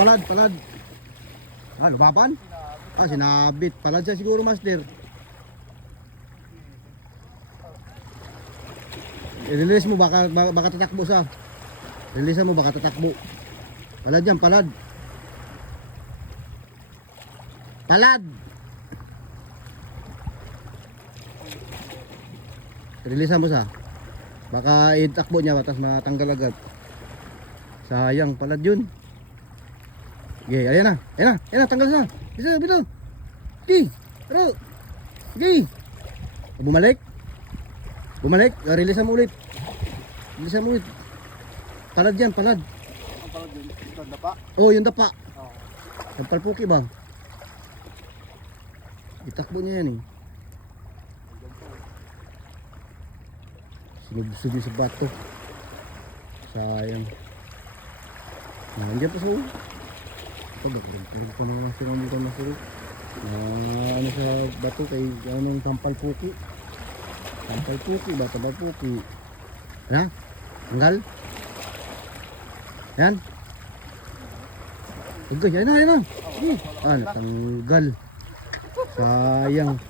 Palad, palad. Ah, lumaban? Ah, sinabit. Palad siya siguro, master. I-release mo, baka tatakbo sa. Release mo, baka tatakbo. Palad yan, palad. Palad! Release mo sa. Baka itakbo niya, tapos matanggal agad. Sayang, palad yun. Okay, ayan na, tanggal sa. Bisa, bito. Okay, pero. Okay. Bumalik. Release mo ulit. Palad yan, palad. Ang palad yun, yung dapa. Oh, yung dapa. Oo. Sampalpuki ba? Itakbo niya yan eh. Sinubsub yung sa bato. Sayang. Nandiyan pa sa ulo. Ito ba? Kuring po naman sinamutan na sila. Ano sa bato kay anong sampalpuki. Sampalpuki ba? Tabapuki. Ano? Tanggal? Yan. Tanggal. Yan na. Ano? Tanggal. Sayang.